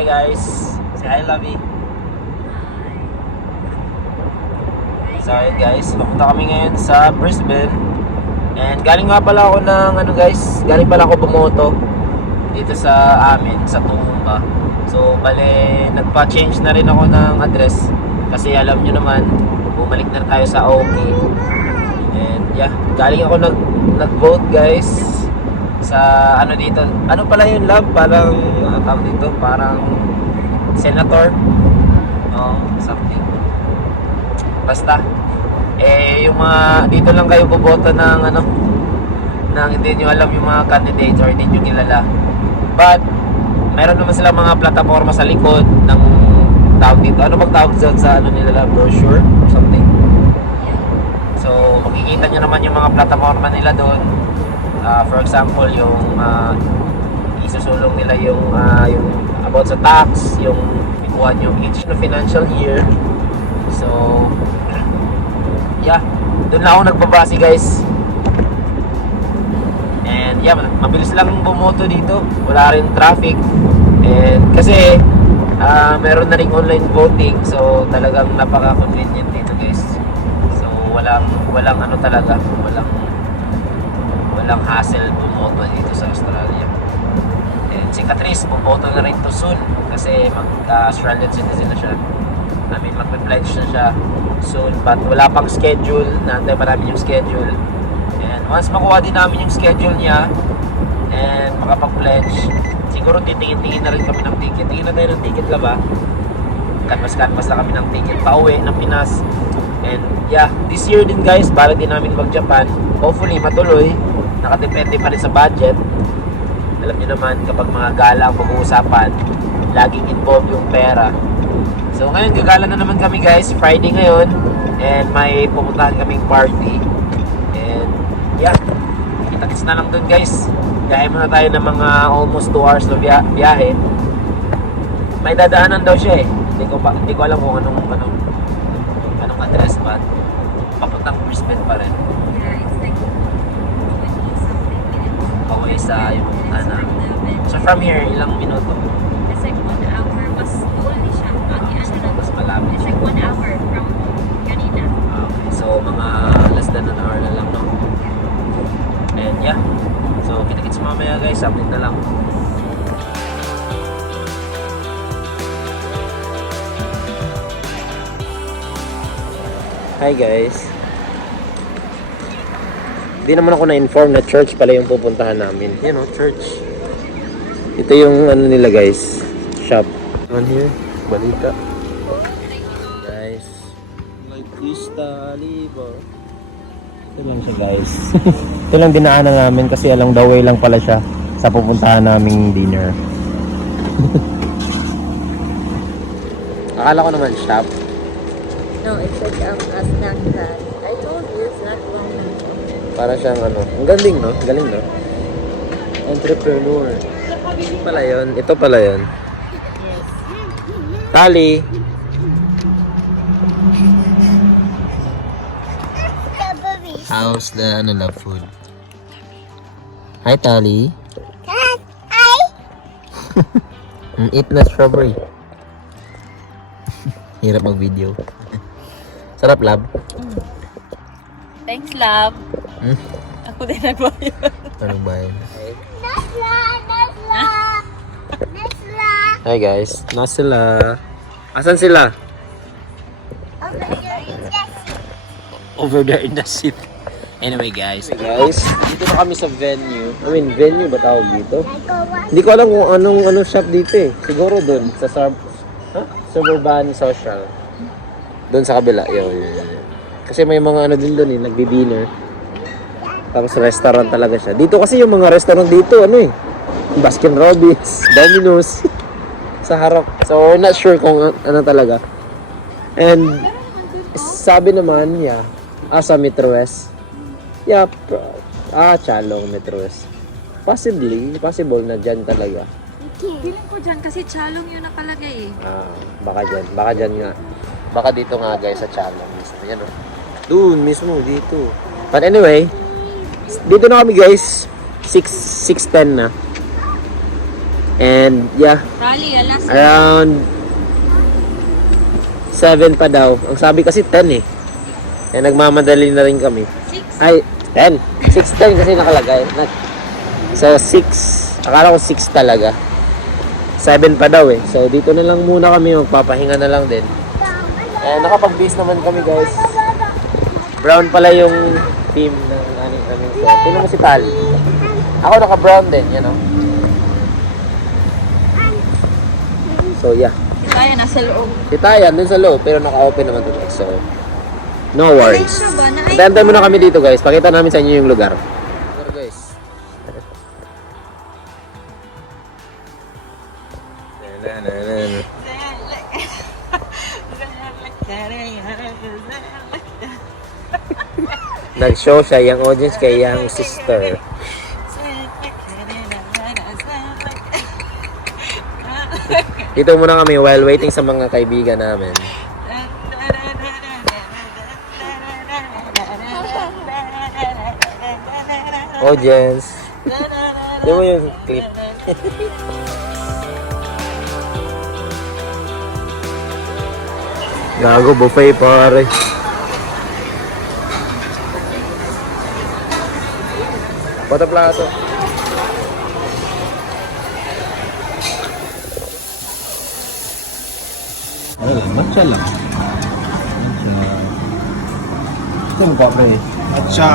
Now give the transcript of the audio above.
Hey guys, say hi Lovey. So yun guys, papunta kami ngayon sa Brisbane. And galing nga pala ako ng galing pala ako bumoto dito sa amin, sa Toowoomba. So bale, nagpa-change na rin ako ng address kasi alam nyo naman, bumalik na tayo sa OK. And yeah, galing ako nag-vote guys sa ano dito. Ano pala yun, love? Parang tawag dito, parang senator. Something. Basta yung mga dito lang kayo boboto ng nang hindi nyo alam yung mga candidates or hindi nyo kilala. But meron naman sila mga plataforma sa likod ng tawag dito. Ano bang tawag doon sa nila, brochure or something? So makikita nyo naman yung mga plataforma nila doon. For example, yung isusulong nila yung about sa tax, yung ikuha nyo each na financial year. So yeah, doon lang ako nagbabase guys. And yeah, mabilis lang bumoto dito, wala rin traffic. And kasi meron na ring online voting, so talagang napaka-convenient dito guys. So walang talaga, walang hassle bumoto dito sa Australia. And si Catrice bumoto na rin to soon kasi mag-Australian citizen na siya. Magpe-pledge na siya soon, but wala pang schedule. Naantay pa namin yung schedule. And once makuha din namin yung schedule niya and makapag-pledge, siguro titingin-tingin na rin kami ng ticket. Tingin na tayo ng ticket ba? Canvas na kami ng ticket pauwi ng Pinas. And yeah, this year din guys, bala din namin mag-Japan. Hopefully matuloy. Nakadepende pa rin sa budget. Alam niyo naman, kapag mga gala ang pag-uusapan, laging involved yung pera. So ngayon, gagala na naman kami guys, Friday ngayon. And may pupuntahan kaming party. And yeah, kita-kits na lang dun guys. Biyahe muna tayo ng mga almost 2 hours na biyahe. May dadaanan daw siya eh. Hindi ko alam kung anong address, but papuntang Brisbane pa rin. Yeah, it's like 20-something minutes. Pauwi sa yung So from here, ilang minuto? It's like 1 hour. Mas only siya. Mas malapit. It's like 1 hour from kanina. Okay, so mga less than an hour na lang, no? And yeah, so kita-kits mamaya guys, update na lang. Hi guys. Hindi naman ako na-inform na church pala yung pupuntahan namin. Yan o, church. Ito yung nila guys, shop. On here, balita. Guys, like Krista Libo. Ito lang siya guys. Ito lang dinaanan namin kasi along the way lang pala siya sa pupuntahan naming dinner. Akala ko naman shop. No, it's like a snack bag. I told you, it's not long. Para siyang ang galing no? Galing no? Entrepreneur. Pala yun. Ito pala yun. Yes. Tali. How's the love food? Hi Tali. Eat na strawberry. Hirap mag-video. Sarap, love. Thanks, love. Ako din nagbayad. Anong bayan? Hi guys, nasa sila? Asan sila? Over there in the seat. Anyway guys, dito na kami sa venue. Venue ba tawag dito? Hindi ko alam kung anong shop dito eh. Siguro doon sa Suburban Social. Doon sa kabila. Yun. Kasi may mga din doon eh, nagdi-dinner. Tapos restaurant talaga siya. Dito kasi yung mga restaurant dito, Baskin Robbins, Domino's, sa harap. So, we're not sure kung ano talaga. And, sabi naman, sa Metro West. Chalong Metro West. Possible na dyan talaga. Feeling ko dyan kasi Chalong yun nakalagay eh. Baka dyan nga. Baka dito nga guys sa Chalong mismo. Yan Doon mismo, dito. But anyway, dito na kami guys. 6:10 na. And yeah, Rally, alas. around 7 pa daw. Ang sabi kasi 10 eh. Kaya nagmamadali na rin kami. 6. Ay, 10. 6:10 kasi nakalagay. So 6. Akala ko 6 talaga. 7 pa daw eh. So dito na lang muna kami. Magpapahinga na lang din. Nakapag-base naman kami guys. Brown pala yung team ng aning kami. Tingnan mo si Tal. Ako naka-brown din, you know. So yeah. Tayo nasa loob. Si Tayan dun sa loob pero naka-open naman to guys. So no worries. Ay, ano ba? Antay muna kami dito guys. Pakita namin sa inyo yung lugar. Pero guys. Nag-show siya yung audience kay yung sister. Dito muna kami while waiting sa mga kaibigan namin. Audience. Di mo yung clip. Gago, buffet pare. Bata plato. Oh, matcha lang. Matcha. Ito mo pa, pre. Matcha.